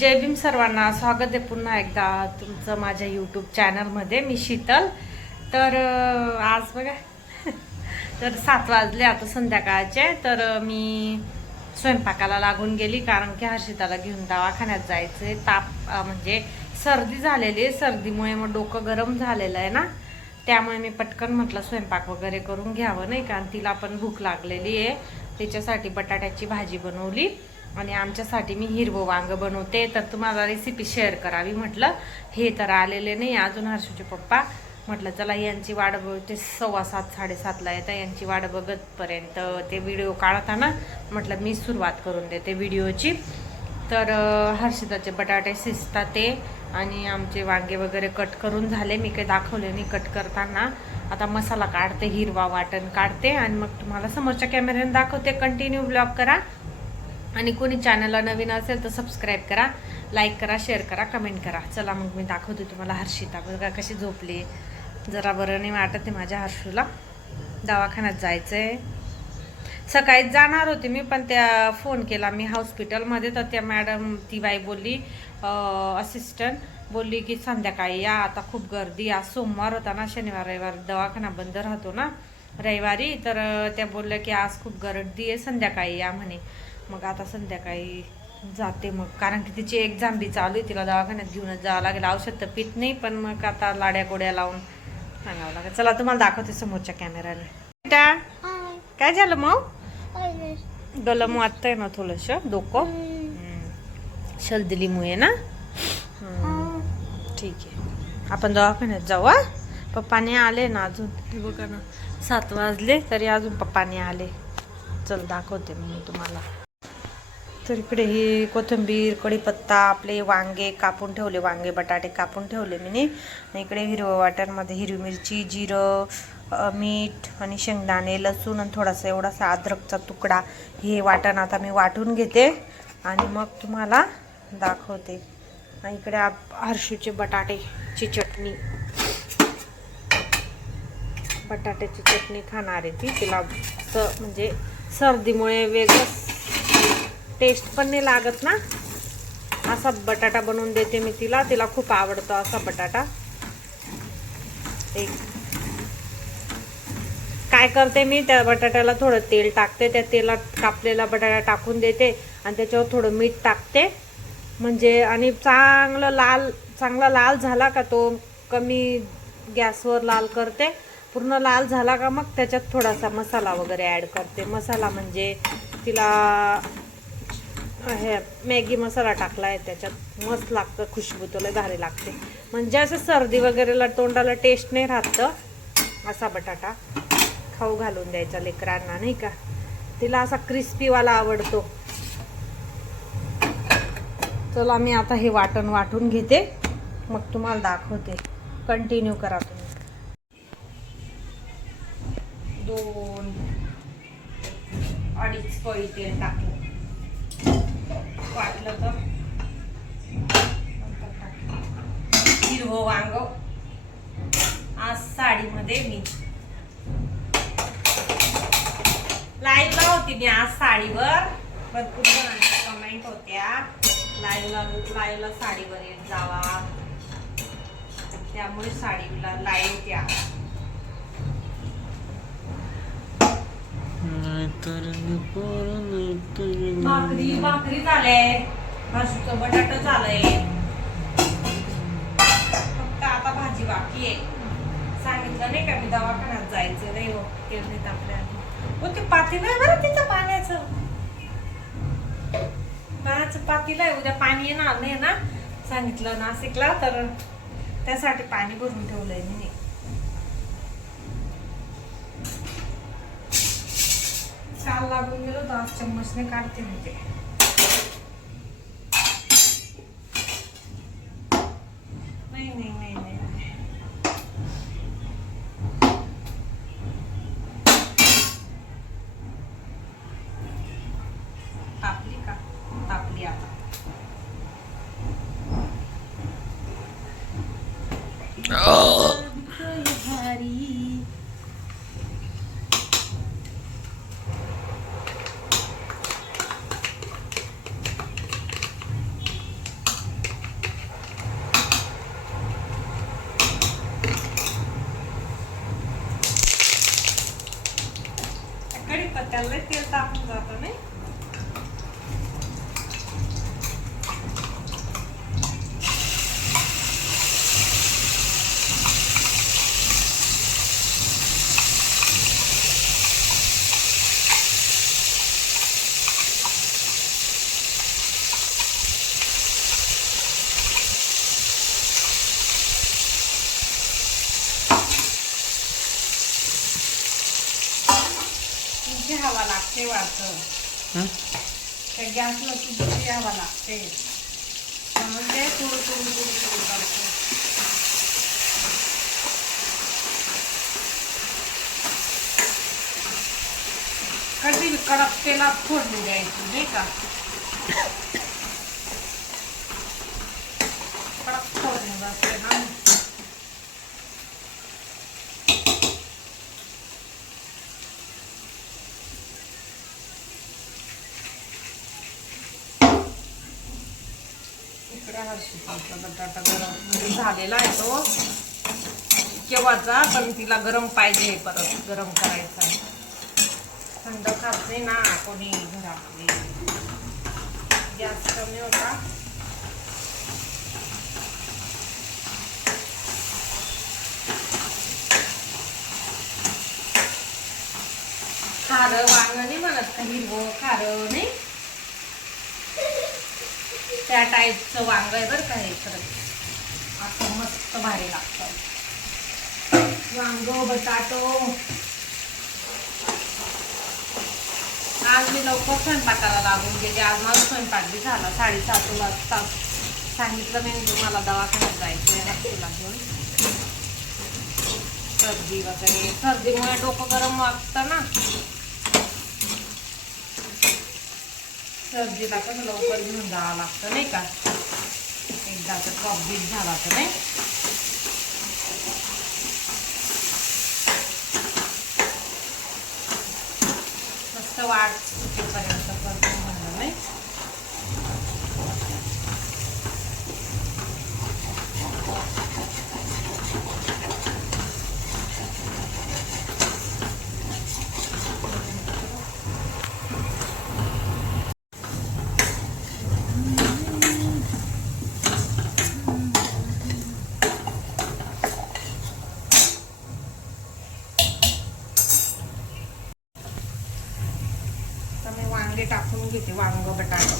जय भीम सर्वांना, स्वागत आहे पुन्हा एकदा तुमचं माझ्या यूट्यूब चॅनलमध्ये. मी शीतल. तर आज बघा तर 7 वाजले आता संध्याकाळचे. तर मी स्वयंपाकाला लागून गेली, कारण की हर्षिताला घेऊन दवाखान्यात जायचं. ताप म्हणजे सर्दी झालेली आहे. सर्दीमुळे मग डोकं गरम झालेलं आहे ना, त्यामुळे मी पटकन म्हटलं स्वयंपाक वगैरे करून घ्यावं, नाही का. तिला पण भूक लागलेली आहे. त्याच्यासाठी बटाट्याची भाजी बनवली आणि आमच्यासाठी मी हिरवं वांग बनवते. तर तुम्हाला रेसिपी शेअर करावी म्हटलं. हे तर आलेले नाही अजून हर्षूचे पप्पा. म्हटलं चला यांची वाट ते 7:15 7:30ला येतं. यांची वाट बघतपर्यंत ते व्हिडिओ काढताना म्हटलं मी सुरुवात करून देते व्हिडिओची. तर हर्षिताचे बटाटे शिजतात ते, आणि आमचे वांगे वगैरे कट करून झाले. मी काही दाखवले नाही कट करताना. आता मसाला काढते, हिरवा वाटण काढते आणि मग तुम्हाला समोरच्या कॅमेऱ्याने दाखवते. कंटिन्यू ब्लॉग करा आणि कोणी चॅनलला नवीन असेल तर सबस्क्राईब करा, लाईक करा, शेअर करा, कमेंट करा. चला मग मी दाखवते तुम्हाला. हर्षिता बघा कशी झोपली. जरा बरं नाही वाटत आहे माझ्या हर्षूला. दवाखान्यात जायचं आहे. सकाळीच जाणार होते मी, पण त्या फोन केला मी हॉस्पिटलमध्ये. तर त्या मॅडम ती बाई बोलली, असिस्टंट बोलली की संध्याकाळी या, आता खूप गर्दी. आज सोमवार होता ना, शनिवार रविवार दवाखाना बंद राहतो ना रविवारी. तर त्या बोलल्या की आज खूप गर्दी आहे, संध्याकाळी या म्हणे. मग आता संध्याकाळी जाते मग, कारण की तिची एक्झाम बी चालू आहे. तिला दवाखान्यात घेऊनच जावं लागेल. औषध तर पित नाही, पण मग आता लाड्या गोड्या लावून सांगावं लागेल. चला तुम्हाला दाखवते समोरच्या कॅमेऱ्याने. बेटा काय झालं मग? गलम वाटतंय ना थोडंसं डोकं, शलदिलीमुळे ना. ठीक आहे, आपण दवाखान्यात जाऊ. पप्पाने आले ना अजून. बघा ना 7 वाजले तरी अजून पप्पाने आले. चल दाखवते मी तुम्हाला. तर इकडे ही कोथिंबीर, कढीपत्ता, आपले वांगे कापून ठेवले, वांगे बटाटे कापून ठेवले मी. इकडे हिरवं वाटणमध्ये हिरवी मिरची, जिरं, मीठ आणि शेंगदाणे, लसूण आणि थोडासा एवढासा अद्रकचा तुकडा. हे वाटण आता मी वाटून घेते आणि मग तुम्हाला दाखवते. आणि इकडे हर्षूचे बटाट्याची चटणी, बटाट्याची चटणी खाणार आहे ती. तिला म्हणजे सर्दीमुळे वेगळंच टेस्ट पण नाही लागत ना. असा बटाटा बनवून देते मी तिला. तिला खूप आवडतो असा बटाटा. काय करते मी, त्या बटाट्याला थोडं तेल टाकते, त्या तेलात कापलेला बटाटा टाकून देते आणि त्याच्यावर थोडं मीठ टाकते. म्हणजे आणि चांगला लाल झाला का, तो कमी गॅसवर लाल करते. पूर्ण लाल झाला का मग त्याच्यात थोडासा मसाला वगैरे ॲड करते. मसाला म्हणजे तिला हे मॅगी मसाला टाकला आहे त्याच्यात. मस्त लागतं, खुशबू तुला भारी लागते. म्हणजे असं सर्दी वगैरेला तोंडाला टेस्ट नाही राहत. असा बटाटा खाऊ घालून द्यायचा लेकरांना, नाही का. तिला असा क्रिस्पीवाला आवडतो. चला मी आता हे वाटण वाटून घेते, मग तुम्हाला दाखवते. कंटिन्यू करा तुम्ही. 2-2.5 पळी तेल टाकलं. वाटलं तर हिरवं वांग आज साडीमध्ये मी लाईव्हला होती. मी आज साडीवर भरपूर जणांच्या कमेंट होत्या, लाईव्हला साडीवर येत जावा, त्यामुळे साडीला लाईव्ह त्या. भाकरी झाले, हर्षूचं बटाटा झालंय, फक्त आता भाजी बाकी आहे. सांगितलं नाही का मी दवाखान्यात जायचं नाही हो. केलं आपल्या ते पातेलं आहे बरं तिथं पाण्याचं पातेलं आहे. उद्या पाणी येणार नाही ना, सांगितलं नाशिकला. तर त्यासाठी पाणी भरून ठेवलंय मी. काल लागून गेलो तर आज चम्मचने काढते मी ते. नाही तापली आता. त्याला तेल तापून जातं नाही. हवा लागते वाटतं त्या गॅसला किती हवा लागते म्हणून ते थोडं करतो. कधी कडक तेलात फोडणी द्यायची नाही का. कडक फोडणी असते ना. बटाटा गरम झालेला आहे तो केव्हाचा, पण तिला गरम पाहिजे, परत गरम करायचा. थंड खात नाही ना कोणी घरातली. गॅस कमी होता. खारं वांग नाही म्हणत का, हिरवं खारं नाही, त्या टाईपचं वांग आहे बरं का हे. खरंच असं मस्त भारी लागतं वांग बटाटो. आज मी लवकर स्वयंपाकाला लागून गेले. आज माझा स्वयंपाक बी झाला 7:30 वाजता. सांगितलं मी तुम्हाला दवाखान्यात जायचं आहे लागून. सर्दी वगैरे, सर्दीमुळे डोकं गरम वाटतं ना. सर्दीला कसं लवकर घेऊन जावं लागतं नाही का. एकदा तर कॉफ बीट झाला तर नाही. मस्त वाट सुटेपर्यंत करतो म्हणलं नाही. वांगे टाकून घेते, वांग बटाटा.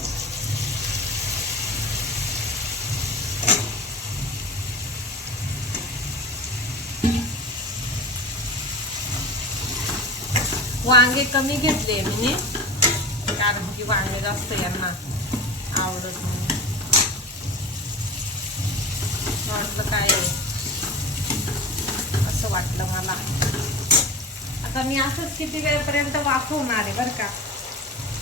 वांगे कमी घेतले मी, कारण की वांगे जास्त यांना आवडत नाही. वाटलं काय असं वाटलं मला. आता मी असंच किती वेळपर्यंत वाफवणार आहे बरं का.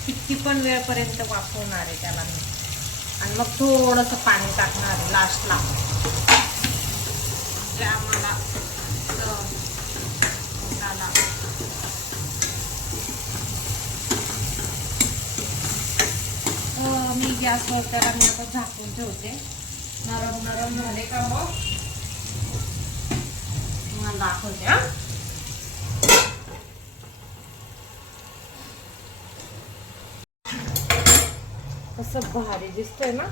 किती पण वेळपर्यंत वाफवणार आहे त्याला मी. आणि मग थोडंसं पाणी टाकणार आहे लास्टला, जे आम्हाला मी गॅसवर त्याला मी आता झाकून ठेवते. नरम नरम झाले का मग मला दाखवते. हा कसं भारी दिसतंय ना.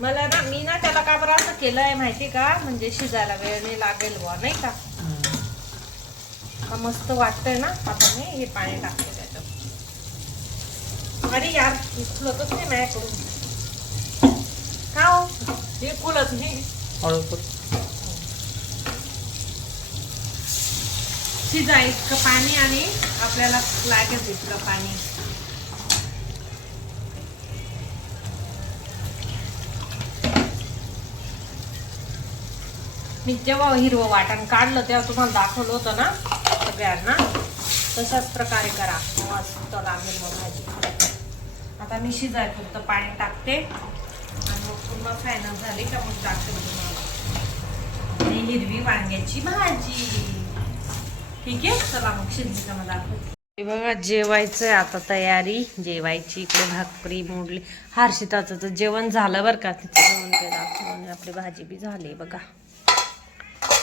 मला ना, मी ना त्याला का बरं असं केलंय माहिती का, म्हणजे शिजायला वेळ नाही लागेल बुवा नाही का. मस्त वाटतंय ना. आता मी हे पाणी टाकते त्याच्यात. अरे यार फुलतच नाही माझ्याकडून का हो, हे फुलत नाही. शिजा इतकं पाणी आणि आपल्याला लागेल इतकं पाणी. मी जेव्हा हिरवं वाटण काढलं तेव्हा तुम्हाला दाखवलं होतं ना सगळ्यांना, तशाच प्रकारे करा, मस्त लागेल मग भाजी. आता मी शिजाय फक्त पाणी टाकते आणि मग पूर्ण फायनल झाली का मग टाकते तुम्हाला हिरवी वांग्याची भाजी. ठीक आहे, चला मग शिजली का मग दाखवते. बघा जेवायचंय आता तयारी, जेवायची. इकडे भाकरी मोडली. हर्षिताचं तर जेवण झालं बरं का, तिचं जेवण ते दाखवून आपली भाजी बी झाली. बघा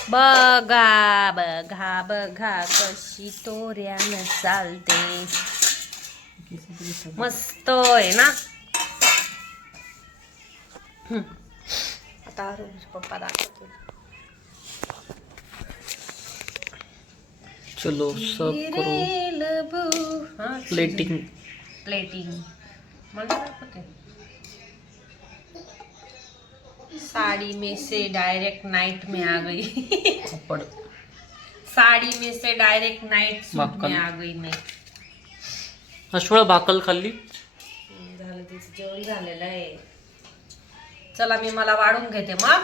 बघा बघा बघा कशी तोऱ्यानं चालते. मस्त आहे ना. आता पप्पा दाखवतो. चलो सब करो. प्लेटिंग मला दाखवते. साड़ी में से डायरेक्ट नाइट में आ गई. साड़ी में से डायरेक्ट नाइट सूट में आ गई मैं. अश्वळ भाकल खाल्ली. झालं तिचं जेवण झालेलं आहे. चला मी मला वाढून घेते मग.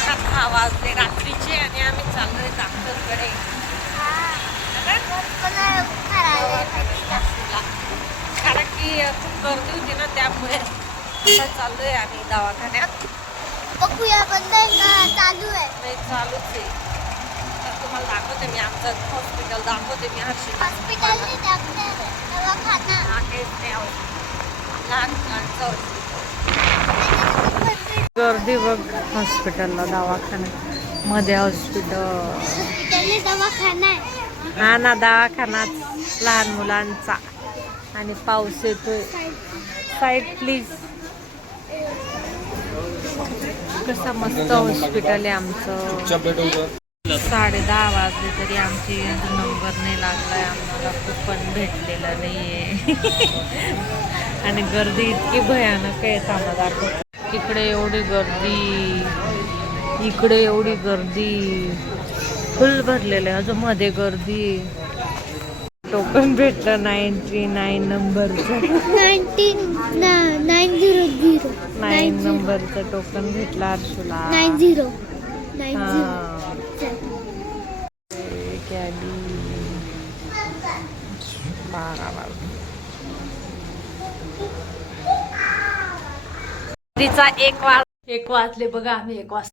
6 वाजले रात्रीचे आणि आम्ही चाललोय डॉक्टरकडे. कारण की खूप गर्दी होती ना, त्यामुळे आता चाललोय आम्ही दवाखान्यात. बघूया बंद आहे का चालू आहे? नाही, चालूच आहे. तर तुम्हाला दाखवते मी आमचं हॉस्पिटल दाखवते मी. हॉस्पिटल नाही, दवाखाना. लहान मुलांचं गर्दी बघ हॉस्पिटलला, दवाखान्यात मध्ये हॉस्पिटल. हॉस्पिटल दवाखाना आहे. हा ना, दवाखानाच लहान मुलांचा. आणि पाऊस येतोय. Side please. कसं मस्त हॉस्पिटल आहे आमचं. 10:30 वाजले तरी आमची नंबर नाही लागलाय. आम्हाला कुपन भेटलेलं नाहीये. आणि गर्दी इतकी भयानक आहे. थांबा दाखवतो. इकडे एवढी गर्दी, इकडे एवढी गर्दी, फुल भरलेलं आहे. अजून मध्ये गर्दी. टोकन भेटलं 99 नंबरचं. 9 नंबरचं टोकन भेटलं हर्षूला. 90 कॅबी 12 वाजता. तिचा 1 वाजले बघा. आम्ही 1 वाजता